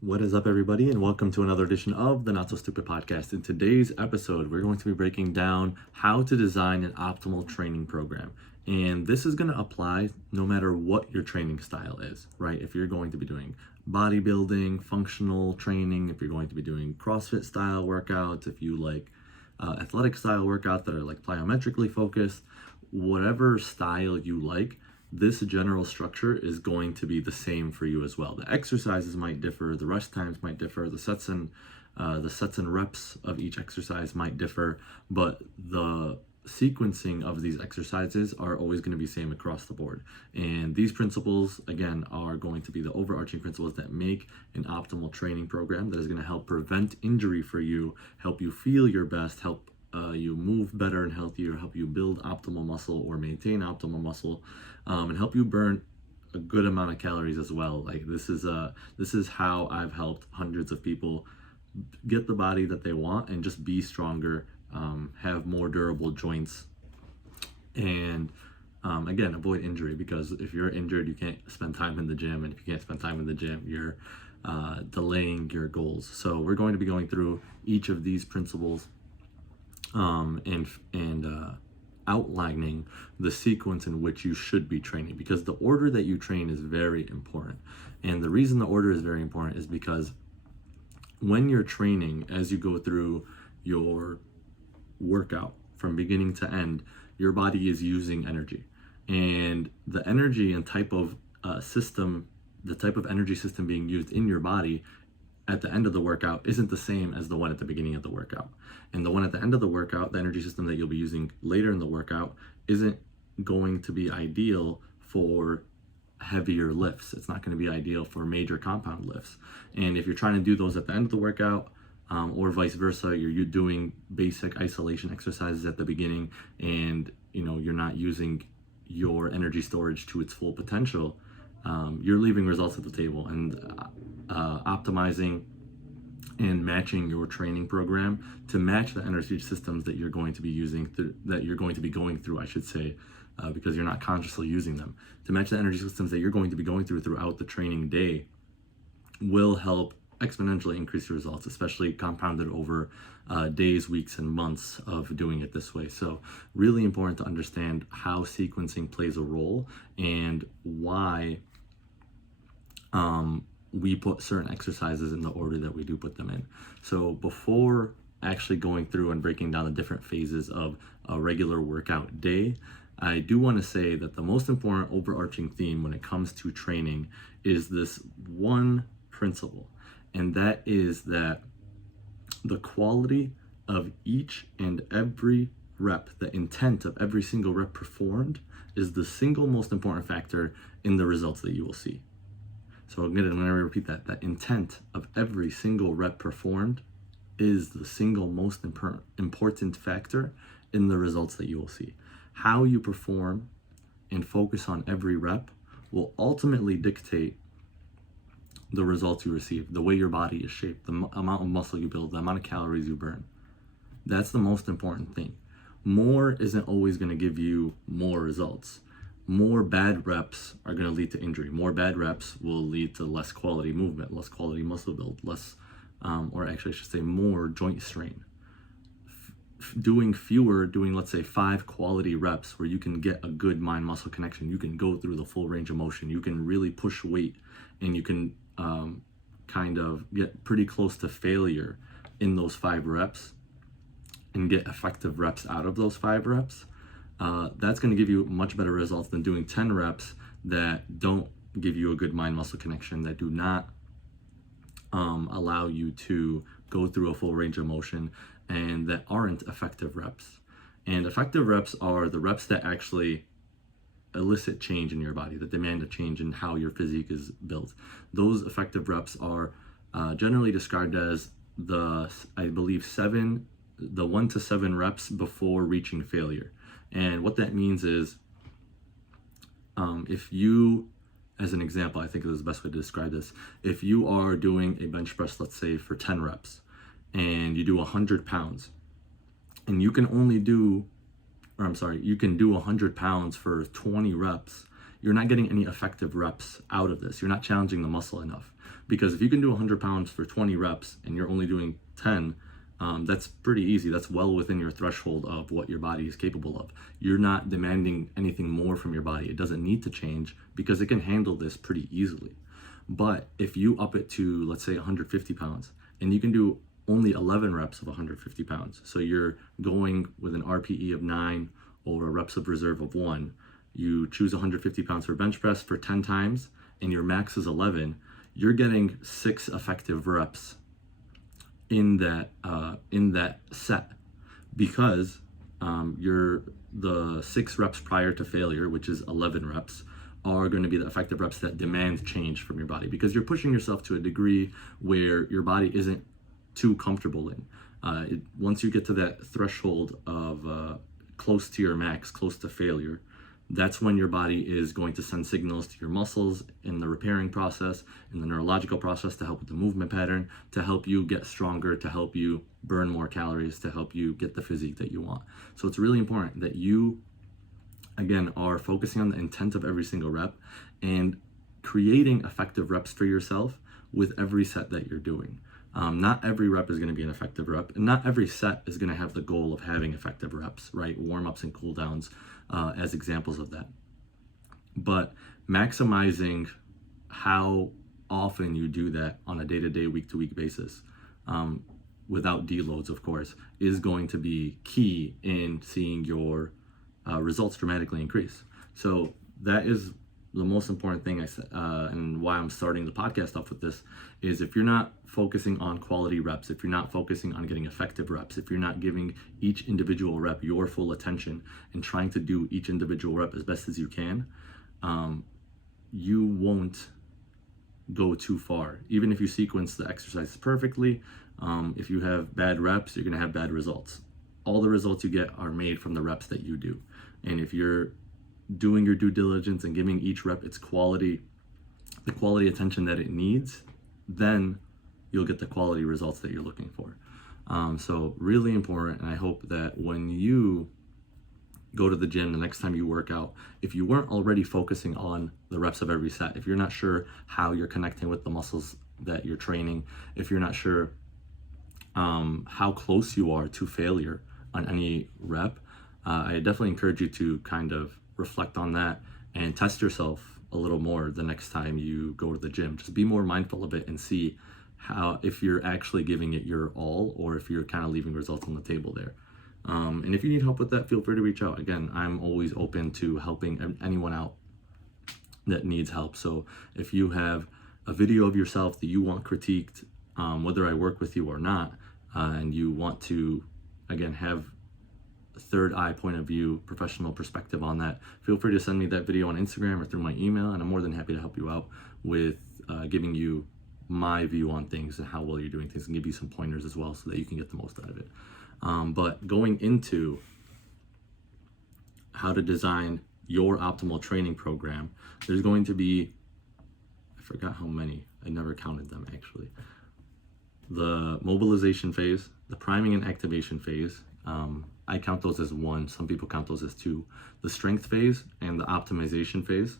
What is up, everybody, and welcome to another edition of the Not So Stupid podcast. In today's episode, we're going to be breaking down how to design an optimal training program. And this is going to apply no matter what your training style is, right? If you're going to be doing bodybuilding, functional training, if you're going to be doing CrossFit style workouts, if you like athletic style workouts that are like plyometrically focused, whatever style you like, this general structure is going to be the same for you as well. The exercises might differ, the rest times might differ, the sets and reps of each exercise might differ, but the sequencing of these exercises are always going to be same across the board. And these principles, again, are going to be the overarching principles that make an optimal training program that is going to help prevent injury for you, help you feel your best, help you move better and healthier, help you build optimal muscle or maintain optimal muscle, and help you burn a good amount of calories as well. Like this is how I've helped hundreds of people get the body that they want and just be stronger, have more durable joints, and again, avoid injury, because if you're injured, you can't spend time in the gym, and if you can't spend time in the gym, you're delaying your goals. So we're going to be going through each of these principles and outlining the sequence in which you should be training, because the order that you train is very important. And the reason the order is very important is because when you're training, as you go through your workout from beginning to end, your body is using energy, and the energy and type of the type of energy system being used in your body at the end of the workout isn't the same as the one at the beginning of the workout. And the one at the end of the workout, the energy system that you'll be using later in the workout, isn't going to be ideal for heavier lifts. It's not going to be ideal for major compound lifts. And if you're trying to do those at the end of the workout, or vice versa, you're doing basic isolation exercises at the beginning, and you're not using your energy storage to its full potential, you're leaving results at the table. And optimizing and matching your training program to match the energy systems that you're going to be going through, I should say, because you're not consciously using them, to match the energy systems that you're going to be going through throughout the training day will help exponentially increase your results, especially compounded over days, weeks, and months of doing it this way. So really important to understand how sequencing plays a role and why we put certain exercises in the order that we do put them in. So before actually going through and breaking down the different phases of a regular workout day, I do want to say that the most important overarching theme when it comes to training is this one principle, and that is that the quality of each and every rep, the intent of every single rep performed, is the single most important factor in the results that you will see. So I'm going to repeat that. That intent of every single rep performed is the single most important factor in the results that you will see. How you perform and focus on every rep will ultimately dictate the results you receive, the way your body is shaped, the amount of muscle you build, the amount of calories you burn. That's the most important thing. More isn't always going to give you more results. More bad reps are going to lead to injury. More bad reps will lead to less quality movement, less quality muscle build, more joint strain. Doing let's say 5 quality reps where you can get a good mind-muscle connection, you can go through the full range of motion, you can really push weight, and you can kind of get pretty close to failure in those 5 reps and get effective reps out of those 5 reps. That's going to give you much better results than doing 10 reps that don't give you a good mind-muscle connection, that do not allow you to go through a full range of motion, and that aren't effective reps. And effective reps are the reps that actually elicit change in your body, that demand a change in how your physique is built. Those effective reps are generally described as the 1 to 7 reps before reaching failure. And what that means is, if you, as an example, I think is the best way to describe this. If you are doing a bench press, let's say for 10 reps, and you do 100 pounds, and you can do 100 pounds for 20 reps, you're not getting any effective reps out of this. You're not challenging the muscle enough. Because if you can do 100 pounds for 20 reps and you're only doing 10, that's pretty easy. That's well within your threshold of what your body is capable of. You're not demanding anything more from your body. It doesn't need to change because it can handle this pretty easily. But if you up it to, let's say, 150 pounds, and you can do only 11 reps of 150 pounds, so you're going with an RPE of 9 or a reps of reserve of 1, you choose 150 pounds for bench press for 10 times, and your max is 11, you're getting 6 effective reps in that set, because the 6 reps prior to failure, which is 11 reps, are going to be the effective reps that demand change from your body, because you're pushing yourself to a degree where your body isn't too comfortable in. Once you get to that threshold of close to your max, close to failure, that's when your body is going to send signals to your muscles in the repairing process, in the neurological process, to help with the movement pattern, to help you get stronger, to help you burn more calories, to help you get the physique that you want. So it's really important that you, again, are focusing on the intent of every single rep and creating effective reps for yourself with every set that you're doing. Not every rep is going to be an effective rep, and not every set is going to have the goal of having effective reps, right? Warm-ups and cool-downs as examples of that. But maximizing how often you do that on a day-to-day, week-to-week basis, without deloads, of course, is going to be key in seeing your results dramatically increase. So that is the most important thing I said, and why I'm starting the podcast off with this, is if you're not focusing on quality reps, if you're not focusing on getting effective reps, if you're not giving each individual rep your full attention and trying to do each individual rep as best as you can, you won't go too far. Even if you sequence the exercises perfectly, if you have bad reps, you're going to have bad results. All the results you get are made from the reps that you do. And if you're doing your due diligence and giving each rep its quality, the quality attention that it needs, then you'll get the quality results that you're looking for. So really important, and I hope that when you go to the gym the next time you work out, if you weren't already focusing on the reps of every set, if you're not sure how you're connecting with the muscles that you're training, if you're not sure how close you are to failure on any rep, I definitely encourage you to kind of reflect on that and test yourself a little more the next time you go to the gym. Just be more mindful of it and see how, if you're actually giving it your all, or if you're kind of leaving results on the table there. And if you need help with that, feel free to reach out. Again, I'm always open to helping anyone out that needs help. So if you have a video of yourself that you want critiqued, whether I work with you or not, and you want to, again, have third eye point of view, professional perspective on that, feel free to send me that video on Instagram or through my email, and I'm more than happy to help you out with giving you my view on things and how well you're doing things, and give you some pointers as well so that you can get the most out of it. But going into how to design your optimal training program, there's going to be, I forgot how many, I never counted them actually. The mobilization phase, the priming and activation phase, I count those as 1. Some people count those as 2. The strength phase and the optimization phase,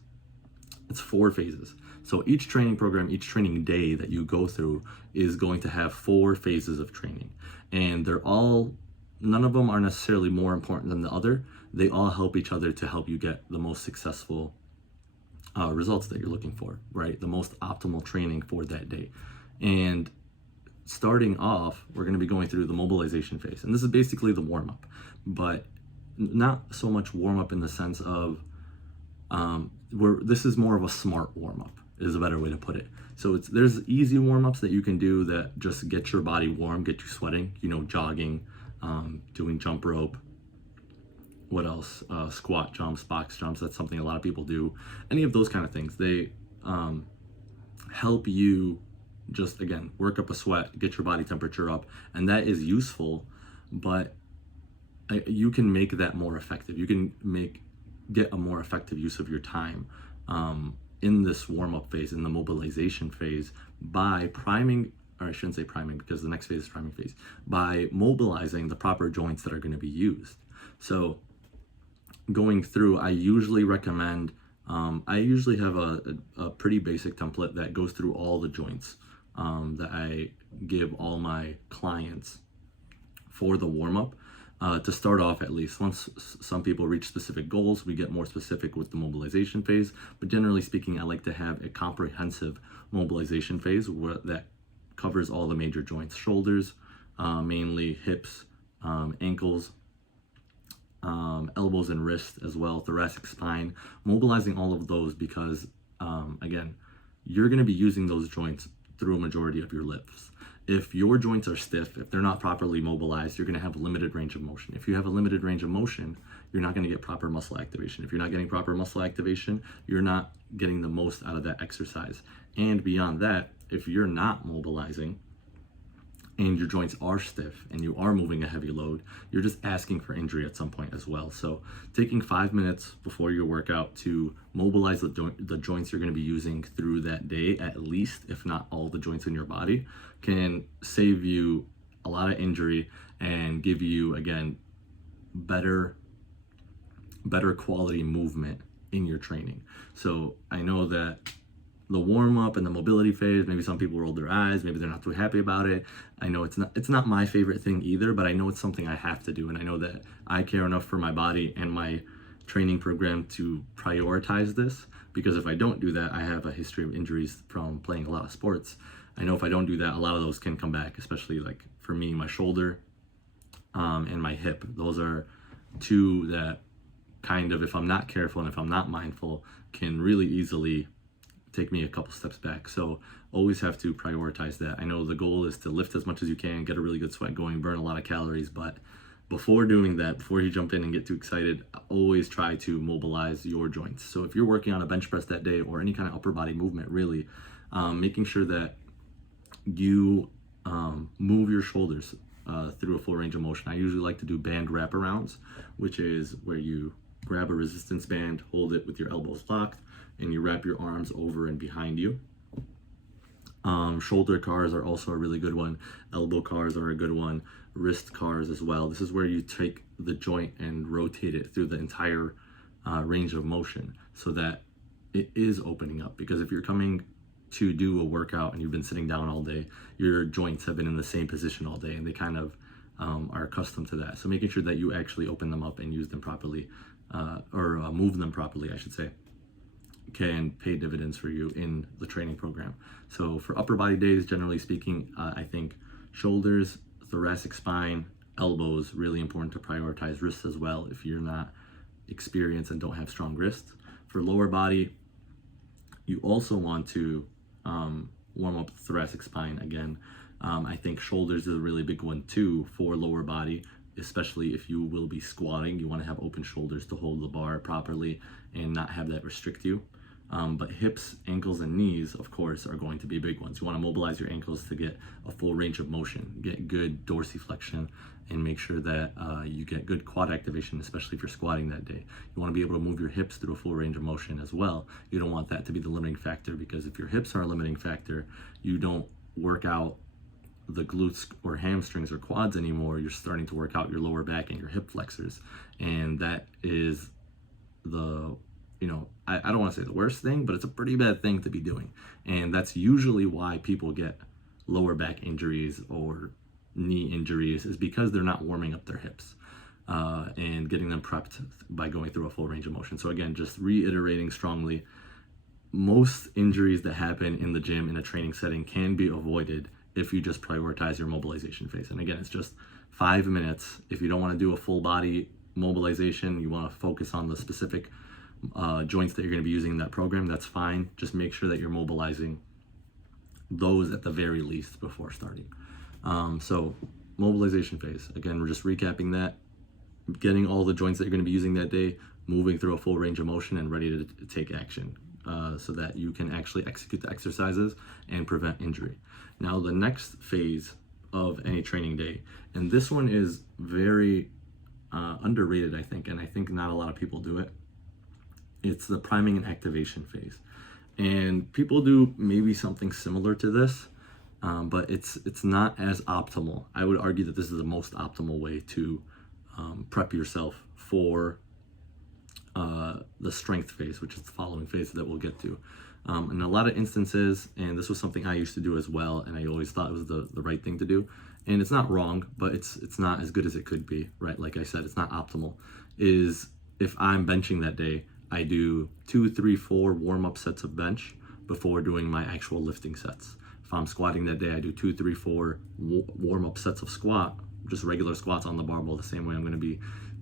it's 4 phases. So each training program, each training day that you go through is going to have 4 phases of training. And they're all, none of them are necessarily more important than the other. They all help each other to help you get the most successful results that you're looking for, right? The most optimal training for that day. And starting off, we're going to be going through the mobilization phase. And this is basically the warm-up, but not so much warm-up in the sense of, this is more of a smart warm-up, is a better way to put it. So there's easy warm-ups that you can do that just get your body warm, get you sweating, jogging, doing jump rope, what else, squat jumps, box jumps. That's something a lot of people do. Any of those kind of things, they help you just, again, work up a sweat, get your body temperature up, and that is useful, but you can make that more effective. You can get a more effective use of your time in this warm-up phase, in the mobilization phase, by priming, or I shouldn't say priming because the next phase is priming phase, by mobilizing the proper joints that are going to be used. So going through, I usually recommend I usually have a pretty basic template that goes through all the joints that I give all my clients for the warm-up. To start off, at least, once some people reach specific goals, we get more specific with the mobilization phase. But generally speaking, I like to have a comprehensive mobilization phase that covers all the major joints: shoulders, mainly hips, ankles, elbows and wrists as well, thoracic spine, mobilizing all of those because, again, you're going to be using those joints through a majority of your lifts. If your joints are stiff, if they're not properly mobilized, you're going to have limited range of motion. If you have a limited range of motion, you're not going to get proper muscle activation. If you're not getting proper muscle activation, you're not getting the most out of that exercise. And beyond that, if you're not mobilizing and your joints are stiff and you are moving a heavy load, you're just asking for injury at some point as well. So taking 5 minutes before your workout to mobilize the joints you're going to be using through that day, at least, if not all the joints in your body, can save you a lot of injury and give you, again, better quality movement in your training. So I know that the warm-up and the mobility phase, maybe some people roll their eyes, maybe they're not too happy about it. I know it's not my favorite thing either, but I know it's something I have to do, and I know that I care enough for my body and my training program to prioritize this, because if I don't do that, I have a history of injuries from playing a lot of sports. I know if I don't do that, a lot of those can come back, especially like for me, my shoulder and my hip. Those are two that kind of, if I'm not careful and if I'm not mindful, can really easily take me a couple steps back. So always have to prioritize that. I know the goal is to lift as much as you can, get a really good sweat going, burn a lot of calories, but before doing that, before you jump in and get too excited, always try to mobilize your joints. So if you're working on a bench press that day or any kind of upper body movement, really making sure that you move your shoulders through a full range of motion. I usually like to do band wraparounds, which is where you grab a resistance band, hold it with your elbows locked, and you wrap your arms over and behind you. Shoulder cars are also a really good one. Elbow cars are a good one. Wrist cars as well. This is where you take the joint and rotate it through the entire range of motion so that it is opening up. Because if you're coming to do a workout and you've been sitting down all day, your joints have been in the same position all day and they kind of are accustomed to that. So making sure that you actually open them up and use them properly, or move them properly, I should say, can pay dividends for you in the training program. So for upper body days, generally speaking, I think shoulders, thoracic spine, elbows, really important to prioritize. Wrists as well if you're not experienced and don't have strong wrists. For lower body, you also want to warm up the thoracic spine again. I think shoulders is a really big one too for lower body, especially if you will be squatting. You want to have open shoulders to hold the bar properly and not have that restrict you. But hips, ankles, and knees, of course, are going to be big ones. You want to mobilize your ankles to get a full range of motion, get good dorsiflexion, and make sure that you get good quad activation, especially if you're squatting that day. You want to be able to move your hips through a full range of motion as well. You don't want that to be the limiting factor, because if your hips are a limiting factor, you don't work out the glutes or hamstrings or quads anymore. You're starting to work out your lower back and your hip flexors. And that is the, I don't want to say the worst thing, but it's a pretty bad thing to be doing. And that's usually why people get lower back injuries or knee injuries, is because they're not warming up their hips and getting them prepped by going through a full range of motion. So again, just reiterating strongly, most injuries that happen in the gym in a training setting can be avoided if you just prioritize your mobilization phase. And again, it's just 5 minutes. If you don't want to do a full body mobilization, you want to focus on the specific joints that you're going to be using in that program, that's fine. Just make sure that you're mobilizing those at the very least before starting. So mobilization phase, again, we're just recapping that, getting all the joints that you're going to be using that day, moving through a full range of motion and ready to take action so that you can actually execute the exercises and prevent injury. Now, the next phase of any training day, and this one is very underrated, I think, and I think not a lot of people do it. It's the priming and activation phase. And people do maybe something similar to this, but it's not as optimal. I would argue that this is the most optimal way to prep yourself for the strength phase, which is the following phase that we'll get to. In a lot of instances, and this was something I used to do as well, and I always thought it was the right thing to do, and it's not wrong, but it's not as good as it could be, right? Like I said, it's not optimal. Is if I'm benching that day, I do 2, 3, 4 warm-up sets of bench before doing my actual lifting sets. If I'm squatting that day, I do 2, 3, 4 warm-up sets of squat, just regular squats on the barbell, the same way I'm going to be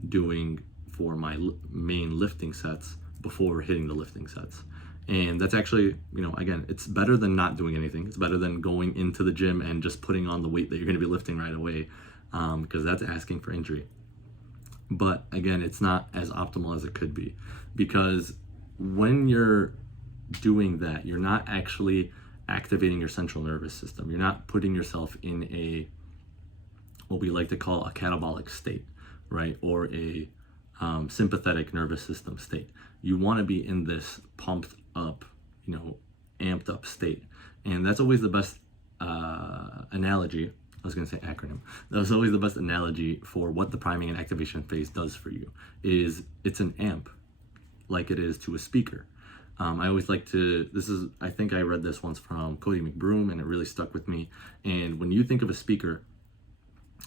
doing for my main lifting sets before hitting the lifting sets. And that's actually, again, it's better than not doing anything. It's better than going into the gym and just putting on the weight that you're going to be lifting right away, because that's asking for injury. But again, it's not as optimal as it could be, because when you're doing that, you're not actually activating your central nervous system. You're not putting yourself in what we like to call a catabolic state, right? Or a sympathetic nervous system state. You want to be in this pumped up, amped up state. And that's always the best analogy. I was going to say acronym. That's always the best analogy for what the priming and activation phase does for you. It's an amp, like it is to a speaker. I always like to, I think I read this once from Cody McBroom, and it really stuck with me. And when you think of a speaker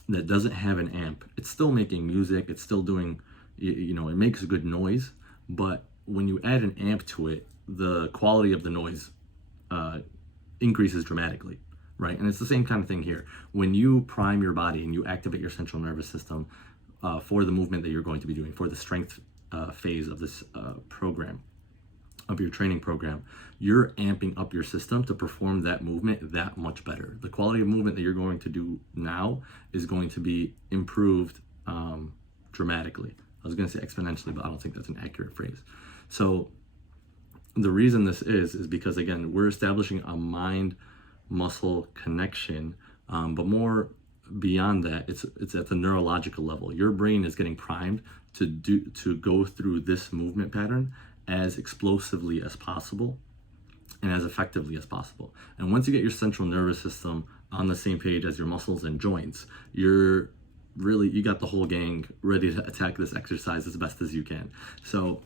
that doesn't have an amp, it's still making music, it's still doing, it makes a good noise, but when you add an amp to it, the quality of the noise increases dramatically, right? And it's the same kind of thing here. When you prime your body and you activate your central nervous system for the movement that you're going to be doing, for the strength phase of this program, of your training program, you're amping up your system to perform that movement that much better. The quality of movement that you're going to do now is going to be improved dramatically. I was going to say exponentially, but I don't think that's an accurate phrase. So the reason this is because, again, we're establishing a mind-muscle connection, but more beyond that, it's at the neurological level. Your brain is getting primed to go through this movement pattern as explosively as possible and as effectively as possible. And once you get your central nervous system on the same page as your muscles and joints, you got the whole gang ready to attack this exercise as best as you can. So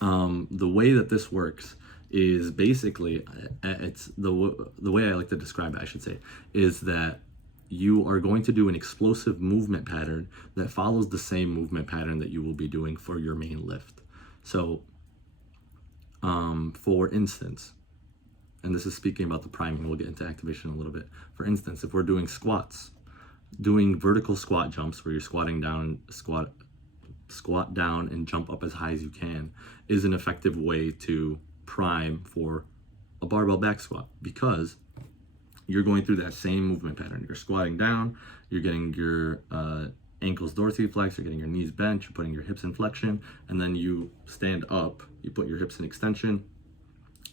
the way that this works is basically, it's the way I like to describe it, I should say, is that you are going to do an explosive movement pattern that follows the same movement pattern that you will be doing for your main lift. So, for instance, and this is speaking about the priming, we'll get into activation in a little bit. For instance, if we're doing squats, doing vertical squat jumps where you're squat down and jump up as high as you can is an effective way to prime for a barbell back squat, because you're going through that same movement pattern. You're squatting down, you're getting your ankles dorsiflex, you're getting your knees bent, you're putting your hips in flexion, and then you stand up, you put your hips in extension,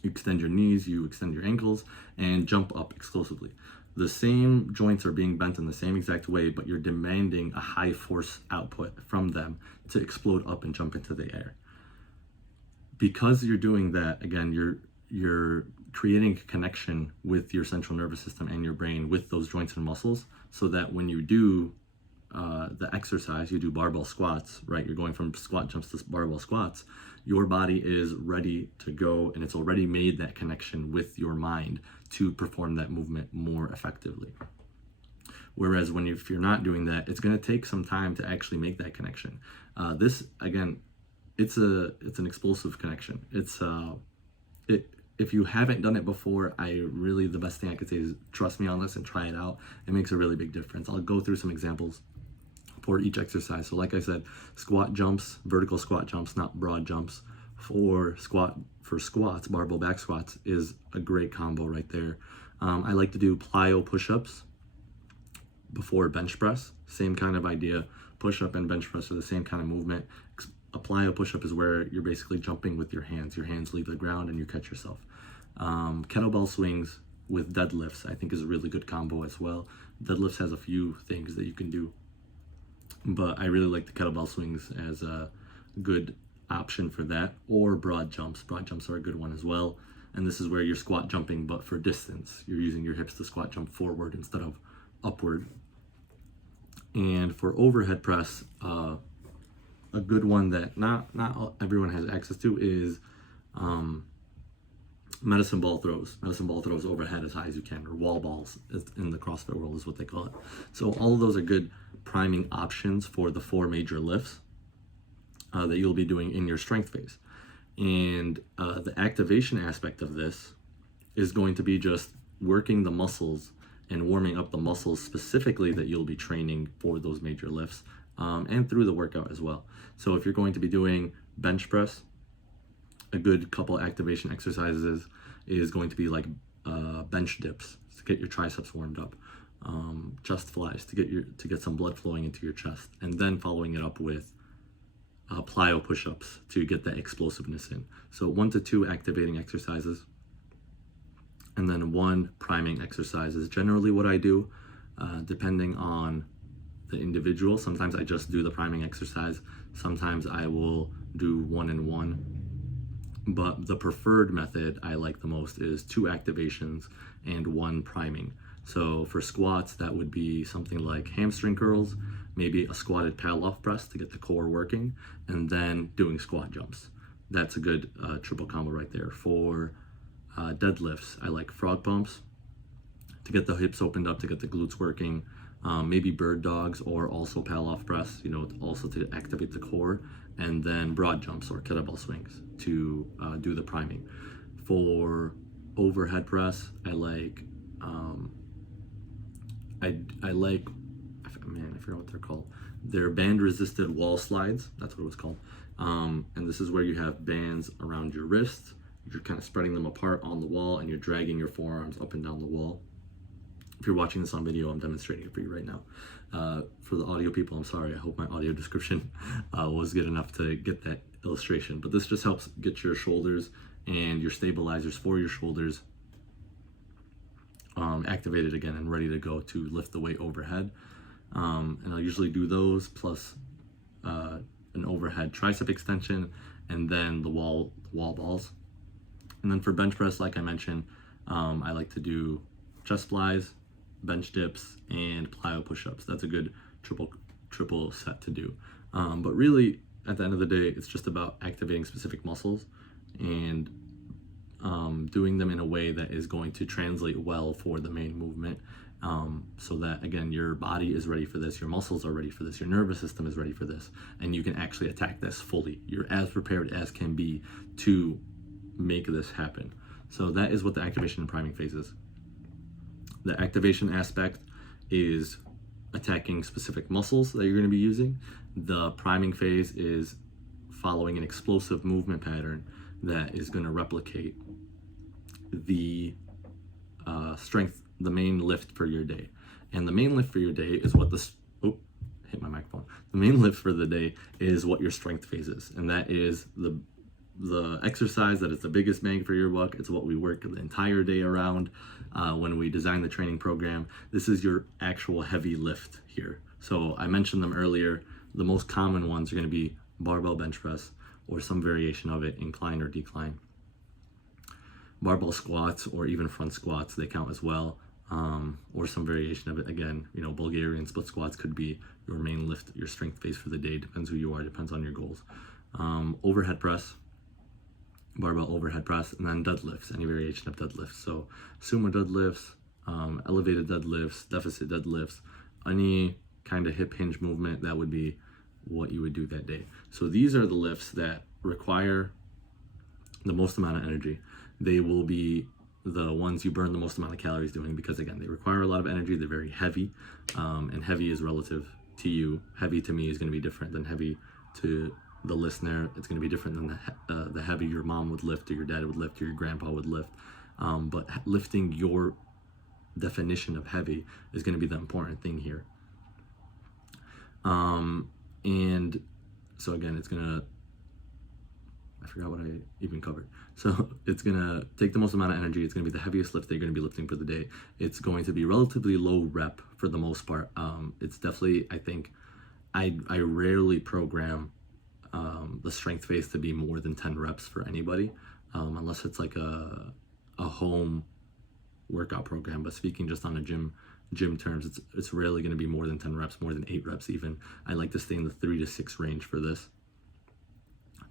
you extend your knees, you extend your ankles, and jump up explosively. The same joints are being bent in the same exact way, but you're demanding a high force output from them to explode up and jump into the air. Because you're doing that, again, you're creating a connection with your central nervous system and your brain with those joints and muscles, so that when you do the exercise, you do barbell squats, right? You're going from squat jumps to barbell squats. Your body is ready to go, and it's already made that connection with your mind to perform that movement more effectively. Whereas if you're not doing that, it's going to take some time to actually make that connection. This, again, it's an explosive connection. If you haven't done it before, the best thing I could say is trust me on this and try it out. It makes a really big difference. I'll go through some examples for each exercise. So like I said, squat jumps, vertical squat jumps, not broad jumps. For squats, barbell back squats is a great combo right there. I like to do plyo push-ups before bench press. Same kind of idea. Push-up and bench press are the same kind of movement. A plyo push-up is where you're basically jumping with your hands. Your hands leave the ground and you catch yourself. Kettlebell swings with deadlifts, I think, is a really good combo as well. Deadlifts has a few things that you can do, but I really like the kettlebell swings as a good option for that. Or broad jumps. Broad jumps are a good one as well. And this is where you're squat jumping, but for distance. You're using your hips to squat jump forward instead of upward. And for overhead press, a good one that not everyone has access to is medicine ball throws. Medicine ball throws overhead as high as you can, or wall balls in the CrossFit world is what they call it. So all of those are good priming options for the 4 major lifts that you'll be doing in your strength phase. And the activation aspect of this is going to be just working the muscles and warming up the muscles specifically that you'll be training for those major lifts, and through the workout as well. So if you're going to be doing bench press, a good couple activation exercises is going to be like bench dips to get your triceps warmed up, chest flies to get some blood flowing into your chest, and then following it up with plyo push-ups to get that explosiveness in. So 1 to 2 activating exercises, and then 1 priming exercise is generally what I do, depending on the individual. Sometimes I just do the priming exercise. Sometimes I will do 1 and 1. But the preferred method I like the most is 2 activations and 1 priming. So for squats, that would be something like hamstring curls, maybe a squatted paddle off press to get the core working, and then doing squat jumps. That's a good triple combo right there. For deadlifts, I like frog pumps to get the hips opened up, to get the glutes working, maybe bird dogs, or also paddle off press, also to activate the core, and then broad jumps or kettlebell swings to do the priming. For overhead press, I like I forgot what they're called. They're band resisted wall slides. That's what it was called. And this is where you have bands around your wrists. You're kind of spreading them apart on the wall, and you're dragging your forearms up and down the wall. If you're watching this on video, I'm demonstrating it for you right now. For the audio people, I'm sorry. I hope my audio description was good enough to get that illustration. But this just helps get your shoulders and your stabilizers for your shoulders activated again and ready to go to lift the weight overhead. And I'll usually do those plus an overhead tricep extension, and then the wall balls. And then for bench press, like I mentioned, I like to do chest flies, bench dips, and plyo push-ups. That's a good triple set to do. But really, at the end of the day, it's just about activating specific muscles and doing them in a way that is going to translate well for the main movement, so that, again, your body is ready for this, your muscles are ready for this, your nervous system is ready for this, and you can actually attack this fully. You're as prepared as can be to make this happen. So that is what the activation and priming phase is. The activation aspect is attacking specific muscles that you're going to be using. The priming phase is following an explosive movement pattern that is going to replicate the strength, the main lift for your day. And the main lift for your day is what hit my microphone. The main lift for the day is what your strength phase is, and that is the exercise that is the biggest bang for your buck. It's what we work the entire day around when we design the training program. This is your actual heavy lift here. So I mentioned them earlier. The most common ones are going to be barbell bench press or some variation of it, incline or decline. Barbell squats or even front squats, they count as well, or some variation of it. Again, Bulgarian split squats could be your main lift, your strength phase for the day. Depends who you are, depends on your goals. Overhead press, barbell overhead press, and then deadlifts, any variation of deadlifts. So sumo deadlifts, elevated deadlifts, deficit deadlifts, any kind of hip hinge movement, that would be what you would do that day. So these are the lifts that require the most amount of energy. They will be the ones you burn the most amount of calories doing, because again, they require a lot of energy. They're very heavy, and heavy is relative to you. Heavy to me is going to be different than heavy to the listener. It's going to be different than the heavy your mom would lift, or your dad would lift, or your grandpa would lift. But lifting your definition of heavy is going to be the important thing here. And so again, it's gonna, I forgot what I even covered. So it's gonna take the most amount of energy. It's gonna be the heaviest lift that you're gonna be lifting for the day. It's going to be relatively low rep for the most part. It's definitely, I think, I rarely program the strength phase to be more than 10 reps for anybody, unless it's like a home workout program. But speaking just on a gym terms, it's rarely going to be more than 10 reps, more than 8 reps even. I like to stay in the 3 to 6 range for this.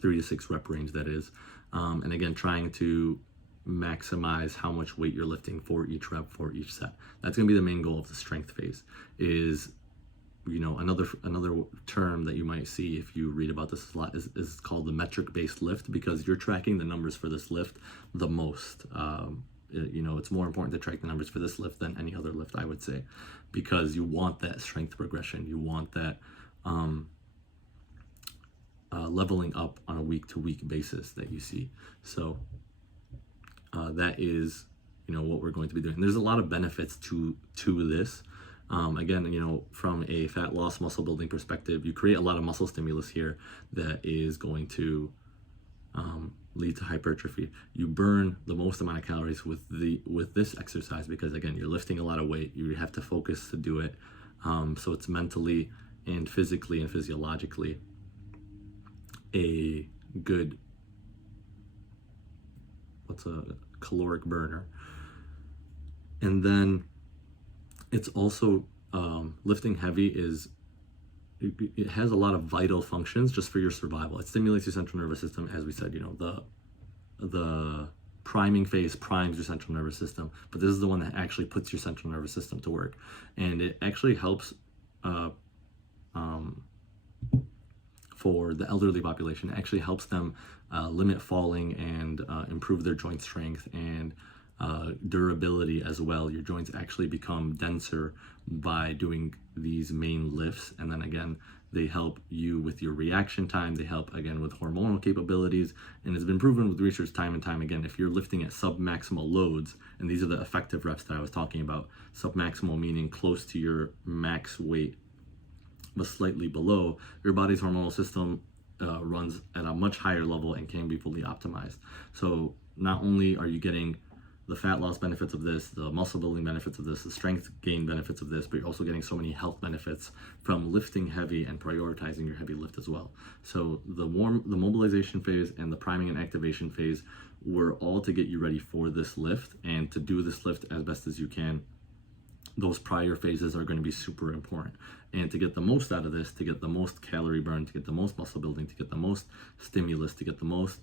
3 to 6 rep range, that is. And again, trying to maximize how much weight you're lifting for each rep, for each set. That's going to be the main goal of the strength phase. Is, you know, another term that you might see if you read about this a lot is called the metric-based lift, because you're tracking the numbers for this lift the most. You know, it's more important to track the numbers for this lift than any other lift, I would say, because you want that strength progression. You want that leveling up on a week-to-week basis that you see. So that is, you know, what we're going to be doing. There's a lot of benefits to this. Again, you know, from a fat loss muscle building perspective, you create a lot of muscle stimulus here that is going to lead to hypertrophy. You burn the most amount of calories with this exercise because, again, you're lifting a lot of weight. You have to focus to do it. So it's mentally and physically and physiologically a good, what's a caloric burner. And then it's also lifting heavy it has a lot of vital functions just for your survival. It stimulates your central nervous system, as we said. You know, the priming phase primes your central nervous system, but this is the one that actually puts your central nervous system to work, and it actually helps for the elderly population. It actually helps them limit falling and improve their joint strength and durability as well. Your joints actually become denser by doing these main lifts, and then again, they help you with your reaction time. They help again with hormonal capabilities, and it's been proven with research time and time again, if you're lifting at submaximal loads, and these are the effective reps that I was talking about, submaximal meaning close to your max weight but slightly below, your body's hormonal system runs at a much higher level and can be fully optimized. So not only are you getting the fat loss benefits of this, the muscle building benefits of this, the strength gain benefits of this, but you're also getting so many health benefits from lifting heavy and prioritizing your heavy lift as well. So the mobilization phase and the priming and activation phase were all to get you ready for this lift and to do this lift as best as you can. Those prior phases are going to be super important. And to get the most out of this, to get the most calorie burn, to get the most muscle building, to get the most stimulus, to get the most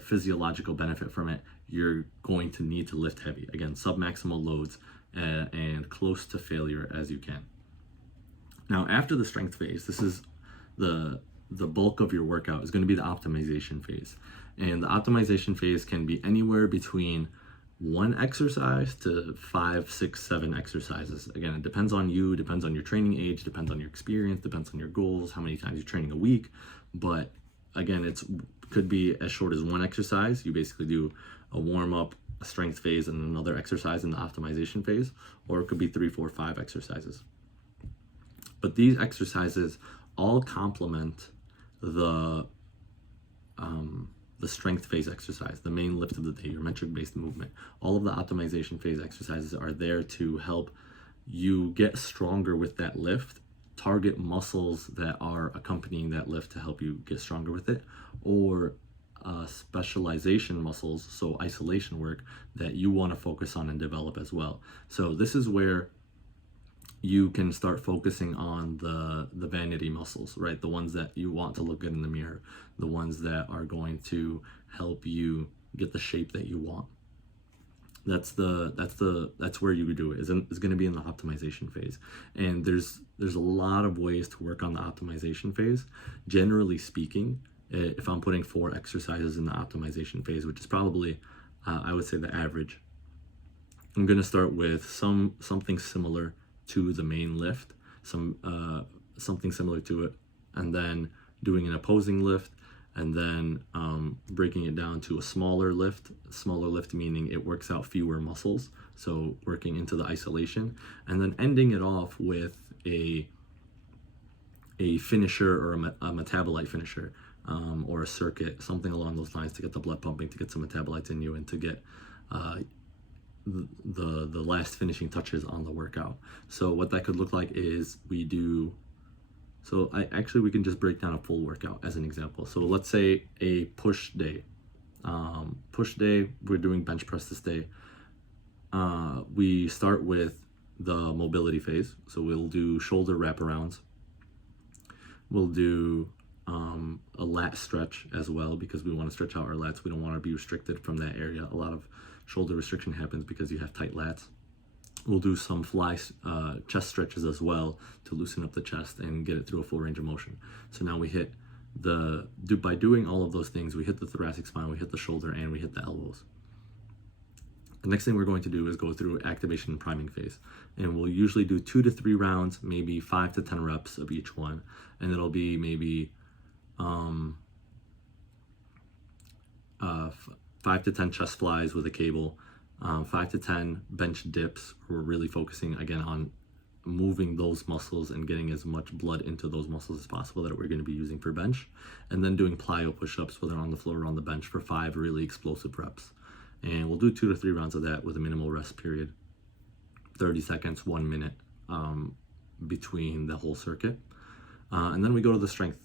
physiological benefit from it, you're going to need to lift heavy. Again, submaximal loads and close to failure as you can. Now, after the strength phase, this is the bulk of your workout is going to be the optimization phase. And the optimization phase can be anywhere between 1 exercise to 5, 6, 7 exercises. Again, it depends on you, depends on your training age, depends on your experience, depends on your goals, how many times you're training a week. But again, could be as short as 1 exercise. You basically do a warm-up, a strength phase, and another exercise in the optimization phase, or it could be 3, 4, 5 exercises. But these exercises all complement the strength phase exercise, the main lift of the day, your metric-based movement. All of the optimization phase exercises are there to help you get stronger with that lift, target muscles that are accompanying that lift to help you get stronger with it, or specialization muscles, so isolation work that you want to focus on and develop as well. So this is where you can start focusing on the vanity muscles, right? The ones that you want to look good in the mirror, the ones that are going to help you get the shape that you want. That's where you would do it. Is going to be in the optimization phase. And there's a lot of ways to work on the optimization phase. Generally speaking, if I'm putting 4 exercises in the optimization phase, which is probably I would say the average, I'm going to start with something similar to the main lift, something similar to it, and then doing an opposing lift, and then breaking it down to a smaller lift meaning it works out fewer muscles, so working into the isolation, and then ending it off with a finisher or a metabolite finisher, or a circuit, something along those lines, to get the blood pumping, to get some metabolites in you, and to get the last finishing touches on the workout. So what that could look like is we can just break down a full workout as an example. So let's say a push day. We're doing bench press this day. We start with the mobility phase. So we'll do shoulder wraparounds. We'll do a lat stretch as well, because we want to stretch out our lats. We don't want to be restricted from that area. A lot of shoulder restriction happens because you have tight lats. We'll do some fly chest stretches as well to loosen up the chest and get it through a full range of motion. So now we hit by doing all of those things, we hit the thoracic spine, we hit the shoulder, and we hit the elbows. The next thing we're going to do is go through activation and priming phase. And we'll usually do 2 to 3 rounds, maybe 5 to 10 reps of each one. And it'll be maybe 5 to 10 chest flies with a cable, 5 to 10 bench dips. We're really focusing again on moving those muscles and getting as much blood into those muscles as possible that we're going to be using for bench. And then doing plyo push-ups, whether on the floor or on the bench, for 5 really explosive reps. And we'll do 2 to 3 rounds of that with a minimal rest period, 30 seconds, 1 minute between the whole circuit. And then we go to the strength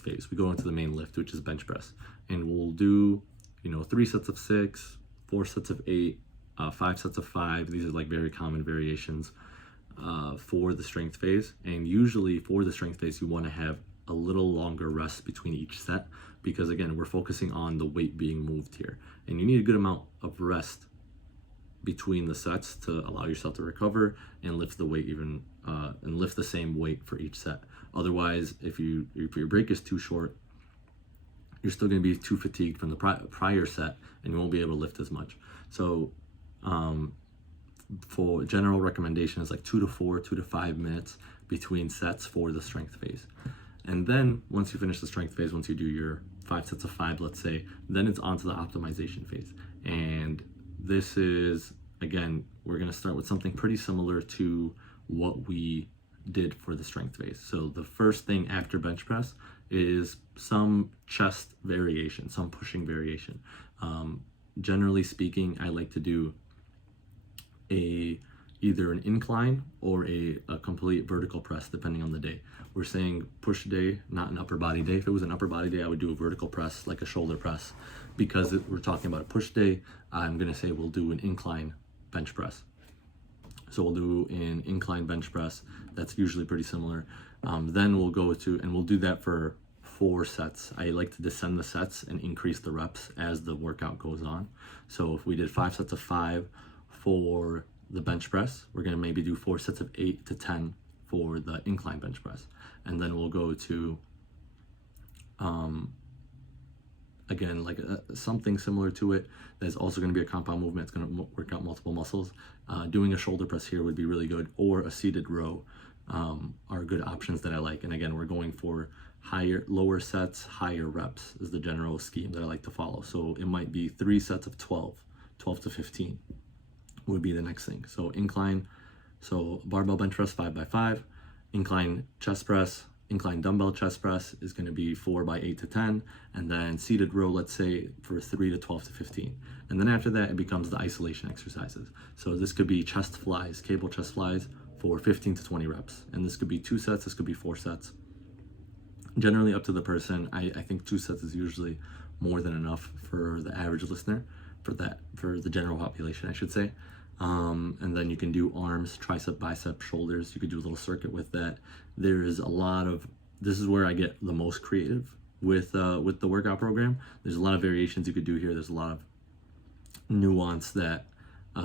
phase. We go into the main lift, which is bench press. And we'll do, 3 sets of 6, 4 sets of 8, 5 sets of 5. These are like very common variations for the strength phase. And usually for the strength phase, you want to have a little longer rest between each set, because again, we're focusing on the weight being moved here. And you need a good amount of rest between the sets to allow yourself to recover and lift the weight and lift the same weight for each set. Otherwise, if your break is too short, you're still going to be too fatigued from the prior set and you won't be able to lift as much. So for general recommendation is like 2 to 5 minutes between sets for the strength phase. And then once you finish the strength phase, once you do your 5 sets of 5, let's say, then it's on to the optimization phase. And this is, again, we're going to start with something pretty similar to what we did for the strength phase. So the first thing after bench press is some chest variation, some pushing variation. Generally speaking, I like to do either an incline or a complete vertical press, depending on the day. We're saying push day, not an upper body day. If it was an upper body day, I would do a vertical press, like a shoulder press. Because we're talking about a push day, I'm gonna say we'll do an incline bench press. So we'll do an incline bench press. That's usually pretty similar. Then we'll go to, and we'll do that for 4 sets. I like to descend the sets and increase the reps as the workout goes on. So if we did 5 sets of 5 for the bench press, we're going to maybe do 4 sets of 8 to 10 for the incline bench press. And then we'll go to, again, like something similar to it. There's also going to be a compound movement. It's going to work out multiple muscles. Doing a shoulder press here would be really good, or a seated row are good options that I like. And again, we're going for lower sets, higher reps is the general scheme that I like to follow. So it might be 3 sets of 12 to 15 would be the next thing. So incline, so barbell bench press 5x5, incline chest press, incline dumbbell chest press is going to be 4x8 to 10, and then seated row, let's say for 3 to 12 to 15. And then after that, it becomes the isolation exercises. So this could be chest flies, cable chest flies for 15 to 20 reps. And this could be 2 sets, this could be 4 sets. Generally up to the person. I think 2 sets is usually more than enough for the average listener, for the general population, I should say. And then you can do arms, tricep, bicep, shoulders. You could do a little circuit with that. There's a lot of, this is where I get the most creative with the workout program. There's a lot of variations you could do here. There's a lot of nuance that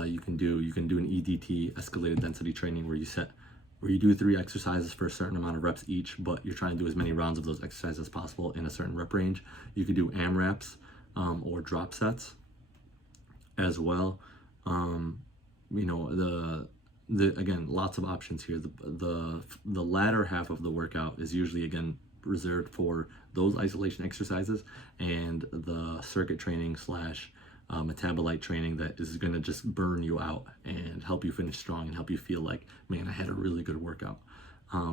you can do. You can do an EDT, escalated density training, where you do 3 exercises for a certain amount of reps each, but you're trying to do as many rounds of those exercises as possible in a certain rep range. You could do AMRAPs or drop sets as well. Again, lots of options here. The latter half of the workout is usually, again, reserved for those isolation exercises and the circuit training / metabolite training that is going to just burn you out and help you finish strong and help you feel like, man, I had a really good workout.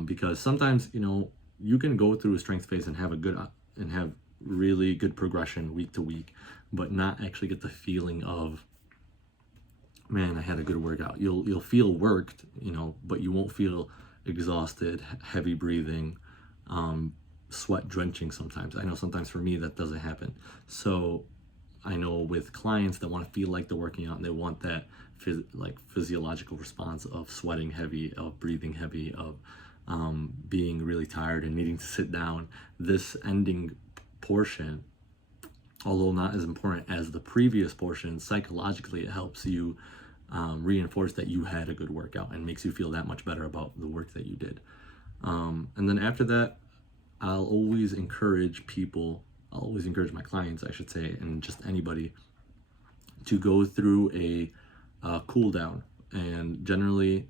Because sometimes, you can go through a strength phase and have really good progression week to week, but not actually get the feeling of, man, I had a good workout. You'll feel worked, but you won't feel exhausted, heavy breathing, sweat drenching sometimes. I know sometimes for me that doesn't happen. So I know with clients that want to feel like they're working out and they want that physiological response of sweating heavy, of breathing heavy, of being really tired and needing to sit down, this ending portion, although not as important as the previous portion, psychologically it helps you reinforce that you had a good workout and makes you feel that much better about the work that you did. And then after that, I'll always encourage my clients, I should say, and just anybody, to go through a cool down. And generally,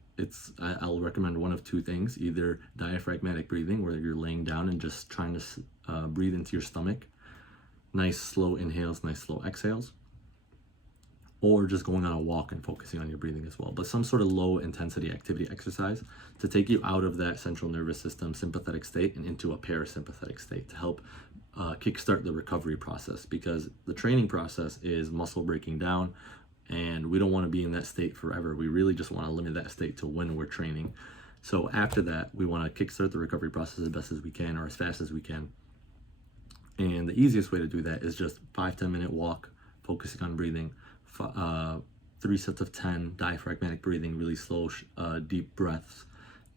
I'll recommend one of two things: either diaphragmatic breathing, where you're laying down and just trying to breathe into your stomach, nice slow inhales, nice slow exhales, or just going on a walk and focusing on your breathing as well. But some sort of low intensity activity exercise to take you out of that central nervous system sympathetic state and into a parasympathetic state to help kickstart the recovery process, because the training process is muscle breaking down, and we don't want to be in that state forever. We really just want to limit that state to when we're training. So after that, we want to kickstart the recovery process as best as we can, or as fast as we can. And the easiest way to do that is just 5-10 minute walk, focusing on breathing, 3 sets of 10 diaphragmatic breathing, really slow, deep breaths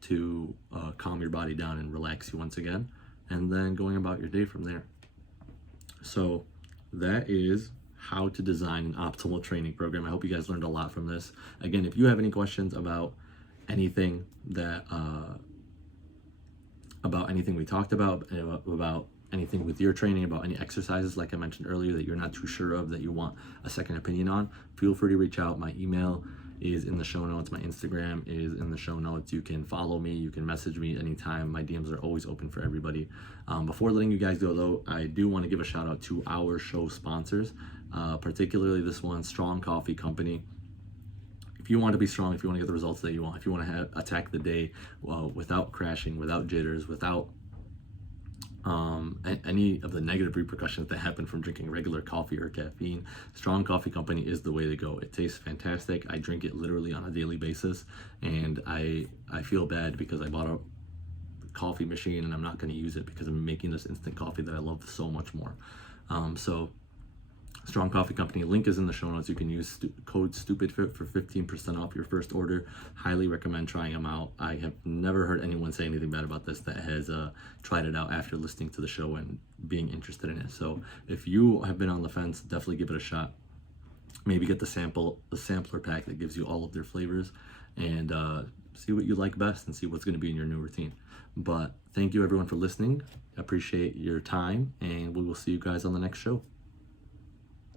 to calm your body down and relax you once again, and then going about your day from there. So that is how to design an optimal training program. I hope you guys learned a lot from this. Again, if you have any questions about anything that about anything we talked about anything with your training, about any exercises like I mentioned earlier that you're not too sure of, that you want a second opinion on, feel free to reach out. My email is in the show notes. My Instagram is in the show notes. You can follow me. You can message me anytime. My DMs are always open for everybody. Before letting you guys go, though, I do want to give a shout out to our show sponsors, particularly this one, Strong Coffee Company. If you want to be strong, if you want to get the results that you want, if you want to attack the day without crashing, without jitters, without any of the negative repercussions that happen from drinking regular coffee or caffeine, Strong Coffee Company is the way to go. It tastes fantastic. I drink it literally on a daily basis, and I feel bad because I bought a coffee machine and I'm not going to use it because I'm making this instant coffee that I love so much more. So Strong Coffee Company, link is in the show notes. You can use code STUPIDFIT for 15% off your first order. Highly recommend trying them out. I have never heard anyone say anything bad about this that has tried it out after listening to the show and being interested in it. So if you have been on the fence, definitely give it a shot. Maybe get the sampler pack that gives you all of their flavors, and see what you like best and see what's going to be in your new routine. But thank you everyone for listening. I appreciate your time, and we will see you guys on the next show.